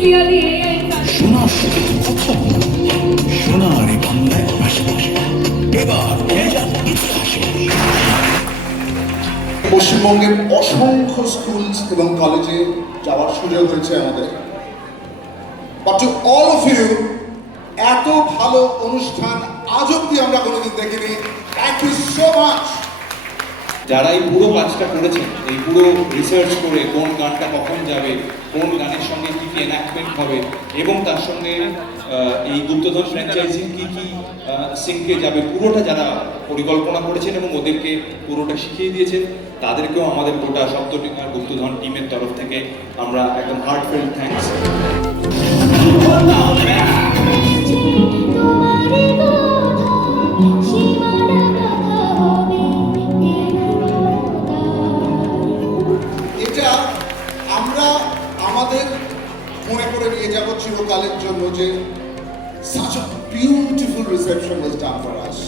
সোনার সাথে কথা সোনার এই বাংলায় পাশাপাশি এবার ইতিহাসে পশ্চিমবঙ্গের অসংখ্য স্কুল এবং কলেজে যাওয়ার সুযোগ হয়েছে আমাদের। But to all of you, এত ভালো অনুষ্ঠান আজ অব্দি আমরা কোনোদিন দেখিনি। Thank you so much. যারা এই পুরো কাজটা করেছেন, এই পুরো রিসার্চ করে কোন গানটা কখন যাবে, কোন গানের সঙ্গে কী কী এনাক্টমেন্ট হবে এবং তার সঙ্গে এই গুপ্তধন ফ্র্যাঞ্চাইজি কী কী সিঙ্কে যাবে, পুরোটা যারা পরিকল্পনা করেছেন এবং ওদেরকে পুরোটা শিখিয়ে দিয়েছেন, তাদেরকেও আমাদের গোটা সপ্তটিকার গুপ্তধন টিমের তরফ থেকে আমরা একদম হার্টফেল থ্যাঙ্কস। এটা আমরা আমাদের মনে করে নিয়ে যাব চিরকালের জন্য যে such a beautiful reception was done for us.